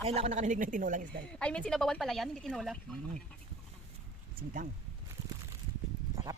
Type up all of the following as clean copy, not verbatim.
Ay, ako nakarinig ng tinulang isda. I mean, sinabawan pala yan, hindi tinola. Sinigang. Sarap.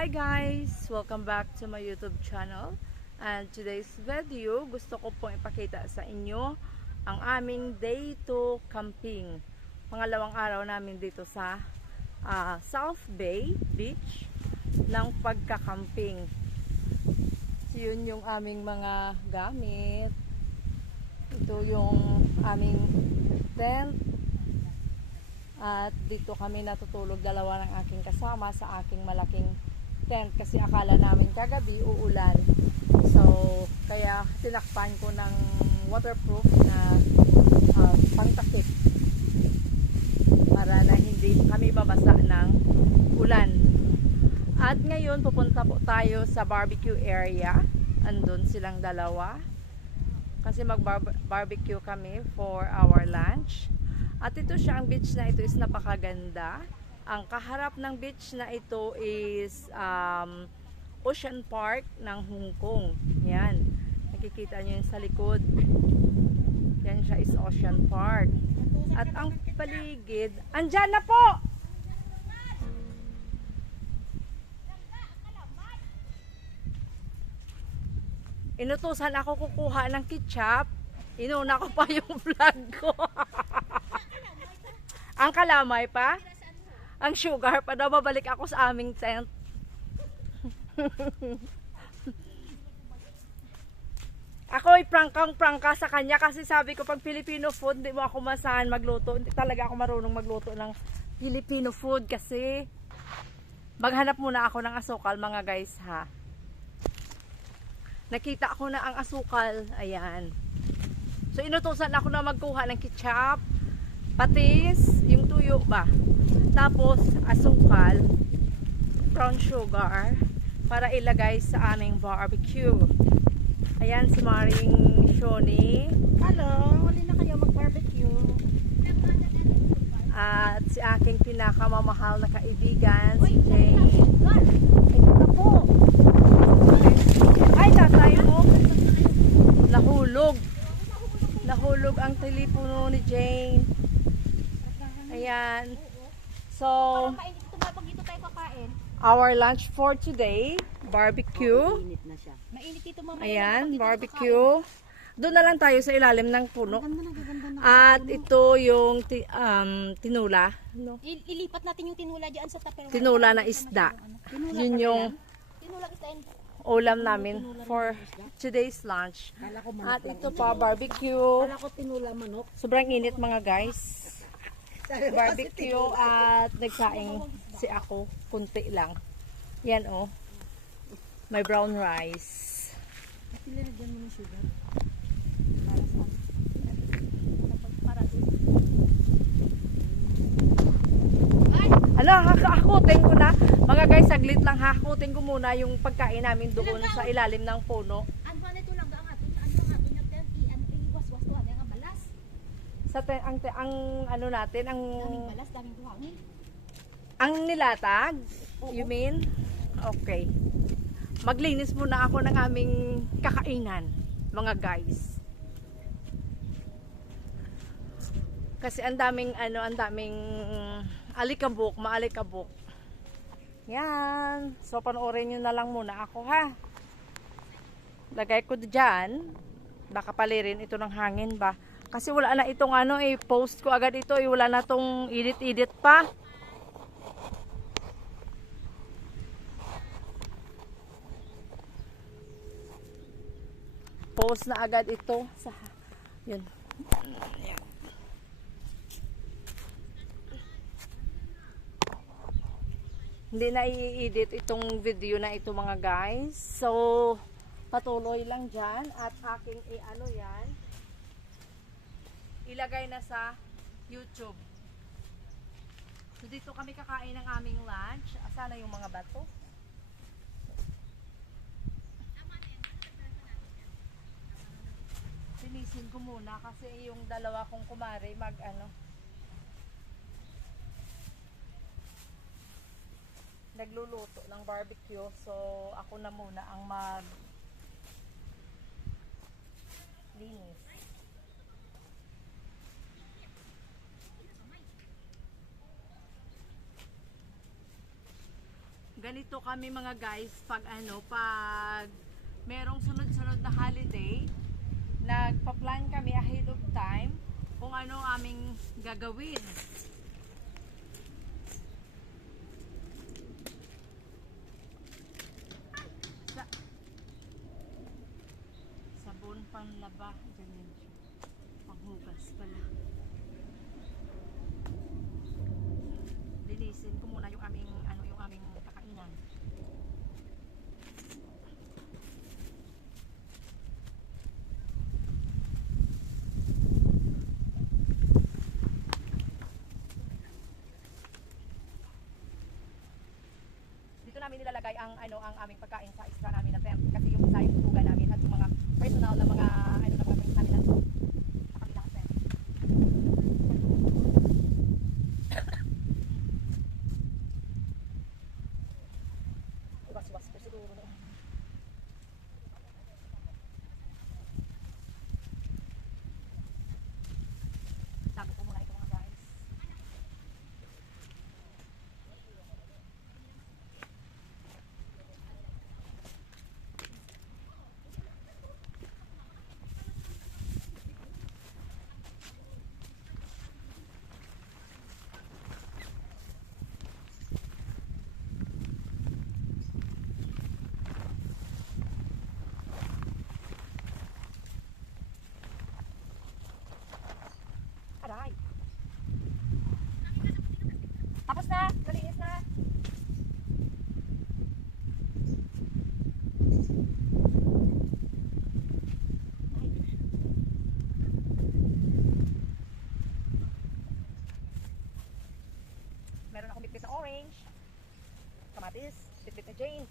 Hi guys! Welcome back to my YouTube channel. And today's video, gusto ko pong ipakita sa inyo ang aming day 2 camping. Pangalawang araw namin dito sa South Bay Beach ng pagka-camping. So yun yung aming mga gamit. Ito yung aming tent. At dito kami natutulog, dalawa ng aking kasama sa aking malaking tent kasi akala namin kagabi uulan. So, kaya tinakpan ko ng waterproof na pangtakip para na hindi kami babasa ng ulan. At ngayon, pupunta po tayo sa barbecue area. Andun silang dalawa. Kasi mag-barbecue kami for our lunch. At ito siya, ang beach na ito is napakaganda. Ang kaharap ng beach na ito is Ocean Park ng Hong Kong. Yan. Nakikita nyo yun sa likod. Yan siya is Ocean Park. At ang paligid, andyan na po! Inutusan ako kukuha ng ketchup. Inuna ko pa yung vlog ko. Ang kalamay pa? Ang sugar pa daw, babalik ako sa aming tent. Ako ay prangkang-prangka sa kanya kasi sabi ko pag Filipino food, hindi mo ako masahan magluto. Hindi talaga ako marunong magluto ng Filipino food kasi maghanap muna ako ng asukal mga guys ha. Nakita ko na ang asukal. Ayan. So inutusan ako na magkuha ng ketchup, patis, yung tuyo ba? Tapos asukal, brown sugar para ilagay sa aming barbecue. Ayan si Maring Shoni. Hello, huli na kayo mag-barbecue. At si aking pinakamamahal na kaibigan, si Jane. Ito na po. Ay, tatay mo. Nahulog. Nahulog ang telepono ni Jane. Ayan. So, Mainit ito nga pag dito tayo kakain. our lunch for today, barbecue. Init na siya. Mainit ito mamaya. Ayan, barbecue. Doon na lang tayo sa ilalim ng puno. At ito yung tinula. No? Ilipat natin yung tinula dyan sa tapero. Tinula na isda. Yun yung Tinula isda yun. ulam namin for today's lunch. At ito pa, barbecue. Kala ko tinula manok. Sobrang init mga guys. Barbecue at nagsaing si ako. Kunti lang. Yan oh. May brown rice. Nilagyan mo ng sugar. Ano, hakutin ko na. Mga guys, saglit lang hakutin ko muna yung pagkain namin doon sa ilalim ng puno. Ano nito lang ang atin, iwas-was to ang balas. Sa ang ano natin, ang Daming balas, daming buhangin. ang nilatag, you mean? Okay. Maglinis muna ako ng aming kakainan, mga guys. Kasi ang daming alikabok, maalikabok. Yan. So panoorin nyo na lang muna ako ha. Lagay ko dyan. Baka palirin ito ng hangin ba. Kasi wala na itong post ko agad ito. Wala na itong edit-edit pa. Post na agad ito. Yun. Yan. Hindi na i-edit itong video na ito mga guys. So, patuloy lang dyan. At aking yan. Ilagay na sa YouTube. So dito kami kakain ng aming lunch. Asana yung mga bato? Sinisin ko muna kasi yung dalawa kong kumare nagluluto ng barbecue. So ako na muna ang linis. Ganito kami mga guys pag merong sunod-sunod na holiday, nagpa-plan kami ahead of time kung ano aming gagawin. Sabon panlaba, ganyan siya. Panghugas pala. Linisin ko muna yung aming kakainan. Dito namin nilalagay ang aming pagkain sa extra namin na tent kasi yung isa yung tuga namin at yung mga personal na mga na mga things namin nandun sa kabilang tent. Iwas-iwas ko siguro. Tago ko muna ito mga guys. Aray. Tapos na, nalinis na. Meron akong bitbit na orange, kamatis, bitbit na Jane.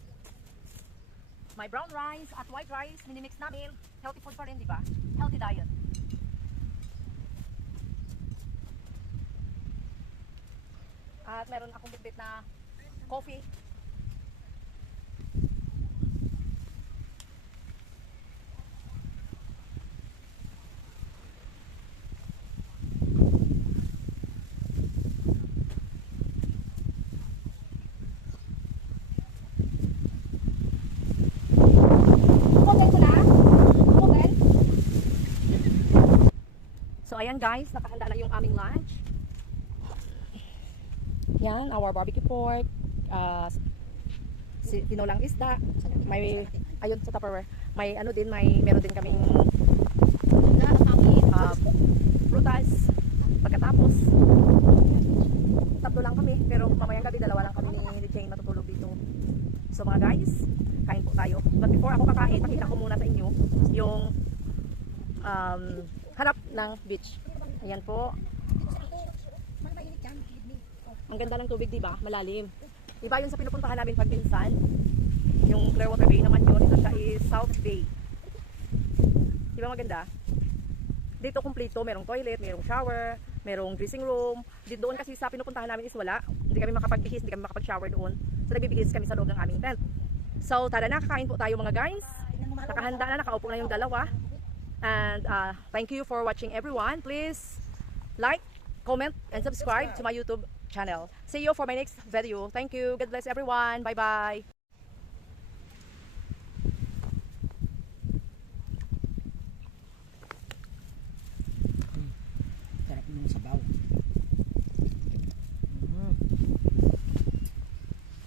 My brown rice at white rice, minimix namin. Healthy food pa rin, di ba? Healthy diet. At meron akong bitbit na coffee. Kumoten ko na. Kumoten. So ayan guys, nakahanda na yung aming lunch. Yan, our barbecue pork, tinolang isda, may, ayun sa Tupperware, may meron din kaming prutas. Pagkatapos, tatlo lang kami, pero mamayang gabi dalawa lang kami ni Jane matutulog dito. So mga guys, kain po tayo. But before ako kakain, pakita ko muna sa inyo yung harap ng beach. Ayan po. Ang ganda ng tubig, di ba? Malalim. Iba yun sa pinupuntahan namin pag minsan. Yung Clearwater Bay naman yun. Ito siya is South Bay. Di ba maganda? Dito kumpleto. Merong toilet, merong shower, merong dressing room. Dito doon kasi sa pinupuntahan namin is wala. Hindi kami makapagbihis, hindi kami makapag-shower doon. So nagbibihis kami sa loob ng aming tent. So tara na, kakain po tayo mga guys. Nakahanda na, nakaupo na yung dalawa. And thank you for watching everyone. Please like, comment, and subscribe to my YouTube channel. See you for my next video. Thank you. God bless everyone. Bye-bye. Sarap ng sabaw.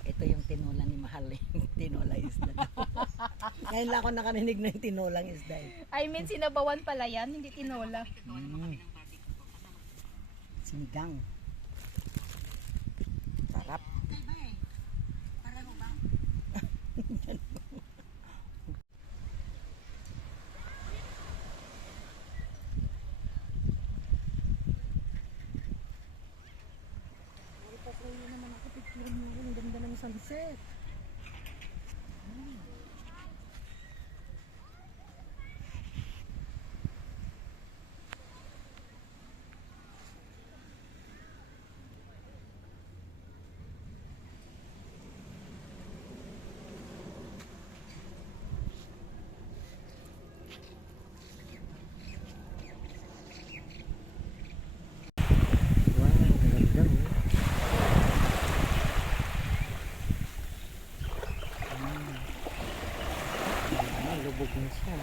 Ito yung tinola ni Mahal eh. Tinola isda. Ngayon lang ako nakaninig na yung tinolang isda eh. I mean, sinabawan pala yan, hindi tinola. Sinigang. Sarap. sunset. Wow, ganda oh. Lubog na siya.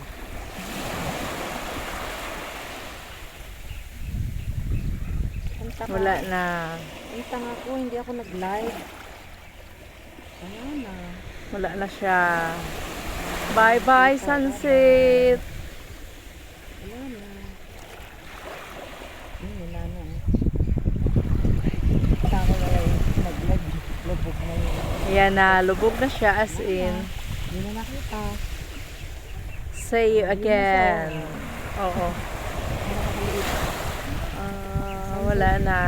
Wala na. Ang tanga ko, hindi ako nag-live. Wala na. Wala na siya. Bye-bye, sunset! Wala na. Wala na. Tako na lang nag-live. Lubog na yun. Ayan na, lubog na siya as in. Hindi na nakita. See you again. Oo. Nakakaliit. Wala na.